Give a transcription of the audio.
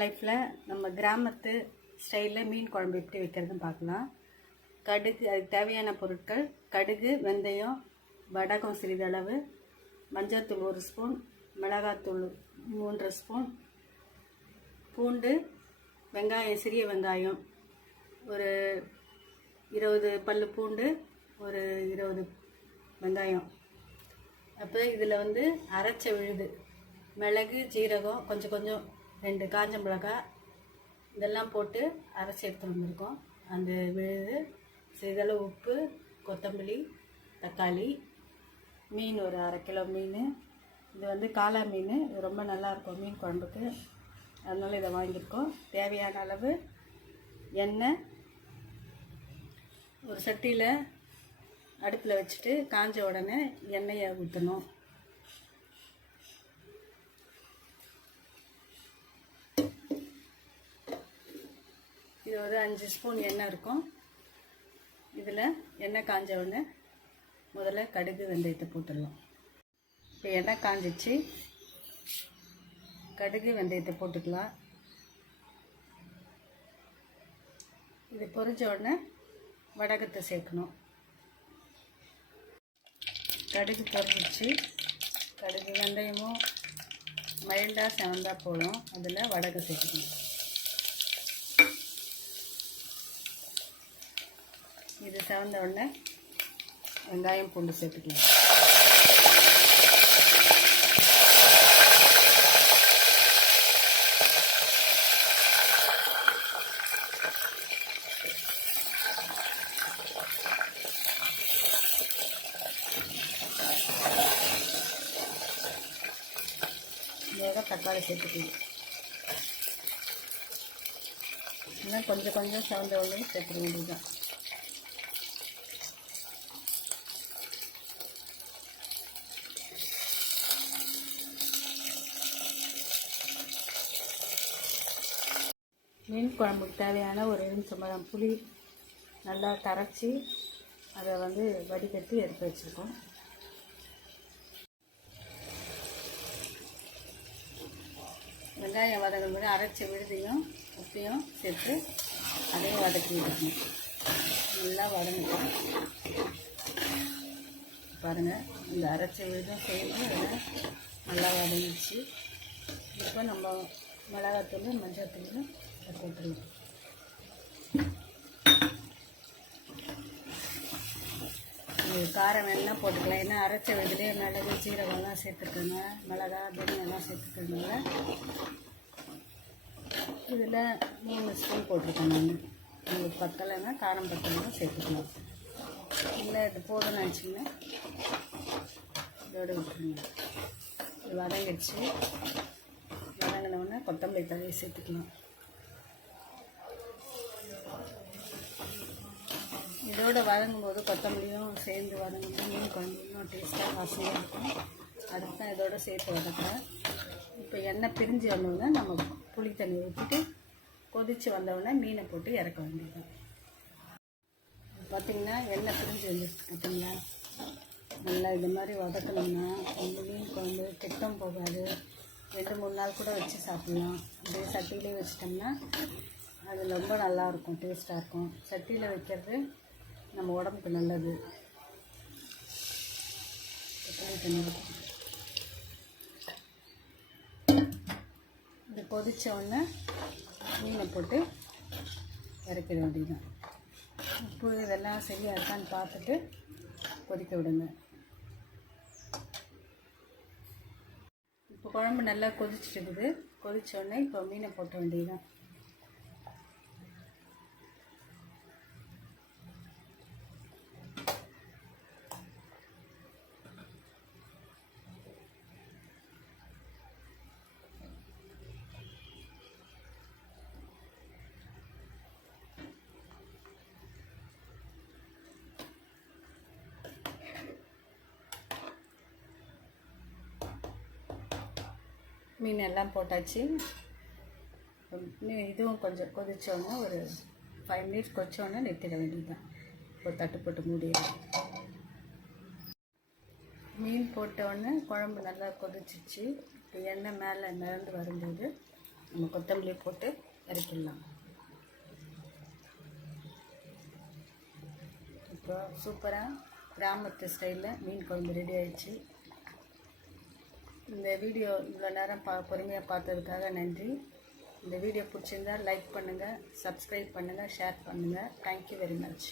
லைஃப்பில் நம்ம கிராமத்து ஸ்டைலில் மீன் குழம்பு எப்படி வைக்கிறதுன்னு பார்க்கலாம். கடுகு, அதுக்கு தேவையான பொருட்கள்: கடுகு, வெந்தயம், வடகம் சிறிதளவு, மஞ்சள்தூள் 1 ஸ்பூன், மிளகாத்தூள் 3 ஸ்பூன், பூண்டு, வெங்காயம், சிறிய வெங்காயம் ஒரு 20 பல்லு பூண்டு, ஒரு 20 வெங்காயம். அப்போ இதில் அரைச்ச விழுது, மிளகு, ஜீரகம், கொஞ்சம் 2 காஞ்ச மிளகாய் இதெல்லாம் போட்டு அரைச்சி எடுத்து வந்திருக்கோம். அந்த விழுது, சிறிதளவு உப்பு, கொத்தமல்லி, தக்காளி, மீன் ஒரு 1/2 கிலோ மீன். இது காளா மீன், இது ரொம்ப நல்லாயிருக்கும் மீன் குழம்புக்கு, அதனால் இதை வாங்கியிருக்கோம். தேவையான அளவு எண்ணெய் ஒரு சட்டியில் அடுப்பில் வச்சுட்டு காஞ்ச உடனே எண்ணெயை ஊற்றணும். இது ஒரு 5 ஸ்பூன் எண்ணெய் இருக்கும். இதில் எண்ணெய் காஞ்ச உடனே முதல்ல கடுகு, வெந்தயத்தை போட்டுடலாம். இப்போ எண்ணெய் காஞ்சிச்சு, கடுகு, வெந்தயத்தை போட்டுக்கலாம். இது பொரிஞ்ச உடனே வடகத்தை சேர்க்கணும். கடுகு பொரிஞ்சிச்சு, கடுகு வெந்தயமும் மைல்டாக செவந்தால் போதும். அதில் வடகம் சேர்க்கணும். இது செவந்த உடனே வெங்காயம், பூண்டு சேர்த்துக்கலாம். இதோட தக்காளி சேர்த்துக்கலாம். இன்னும் கொஞ்சம் செவந்த உடனே சேர்த்துக்க வேண்டியதுதான். மீன் குழம்புக்கு தேவையான ஒரு எலுமிச்சம்பழம் புளி நல்லா கரைச்சி அதை வடிகட்டி எடுத்து வச்சுருக்கோம். வெங்காயம் வதங்கும் அரைச்சி விழுதையும் உப்பையும் சேர்த்து அதையும் வதக்கி விடணும். நல்லா வதங்கணும். பாருங்கள், இந்த அரைச்சி விழுதும் சேர்ந்து அதில் நல்லா வதங்கிச்சு. இப்போ நம்ம மிளகாத்தூள், மஞ்சள்தூள் போட்டுடலாம். உங்களுக்கு காரம் வேணுன்னா போட்டுக்கலாம். ஏன்னா அரைச்ச விழுதுலேயே மிளகு, ஜீரகம்லாம் சேர்த்துக்கோங்க, மிளகாய், தனியெல்லாம் சேர்த்துக்கிறதுனால இதில் 3 ஸ்பூன் போட்டிருக்கேன் நான். உங்களுக்கு பத்தலைன்னா காரம் பத்தலைன்னா சேர்த்துக்கலாம். இல்லை இது போதும்னு நினச்சிங்கன்னா இதோடு விட்டுருங்க. இது வதங்கிடுச்சு. வதங்கினோடனே கொத்தமல்லி தழையை சேர்த்துக்கலாம். இதோடு வதங்கும்போது கொத்தமல்லியும் சேர்ந்து வதங்கும்போது மீன் குழம்பு இன்னும் டேஸ்ட்டாக வாசனையாக இருக்கும். அதுக்கு தான் இதோடு சேர்த்து வதக்கிறேன். இப்போ எண்ணெய் பிரிஞ்சு வந்தோடனே நம்ம புளி தண்ணி ஊற்றிட்டு கொதித்து வந்தோடனே மீனை போட்டு இறக்க வேண்டியது. பார்த்திங்கன்னா எண்ணெய் பிரிஞ்சு வந்துருக்கு. பார்த்தீங்களா, நல்லா இது மாதிரி வதக்கணும்னா மீன் குழம்பு கெட்டும் போகாது. 2-3 நாள் கூட வச்சு சாப்பிட்லாம். அப்படியே சட்டியிலே வச்சிட்டோம்னா அது ரொம்ப நல்லாயிருக்கும், டேஸ்ட்டாக இருக்கும். சட்டியில் வைக்கிறது நம்ம உடம்புக்கு நல்லது. இது கொதிச்ச உடனே மீனை போட்டு இறக்கிட வேண்டியதுதான். உப்பு இதெல்லாம் சரியாக இருக்கான்னு பார்த்துட்டு கொதிக்க விடுங்க. இப்போ குழம்பு நல்லா கொதிச்சுட்டு இருக்குது. கொதிச்ச உடனே இப்போ மீனை போட்ட வேண்டியதுதான். மீன் எல்லாம் போட்டாச்சு. இதுவும் கொஞ்சம் கொதிச்சோன்னா ஒரு 5 மினிட்ஸ் கொதிச்சோன்னா நிறுத்திட வேண்டியது தான். ஒரு தட்டு போட்டு மூடிடும். மீன் போட்டோடனே குழம்பு நல்லா கொதிச்சிச்சு. இப்போ எண்ணெய் மேலே மிதந்து வரும்போது நம்ம கொத்தமல்லி போட்டு இறக்கிடலாம். இப்போ சூப்பராக கிராமத்து ஸ்டைலில் மீன் குழம்பு ரெடி ஆயிடுச்சு. இந்த வீடியோ இவ்வளோ நேரம் பொறுமையாக பார்த்ததுக்காக நன்றி. இந்த வீடியோ பிடிச்சிருந்தால் லைக் பண்ணுங்கள், சப்ஸ்கிரைப் பண்ணுங்கள், ஷேர் பண்ணுங்கள். Thank you very much.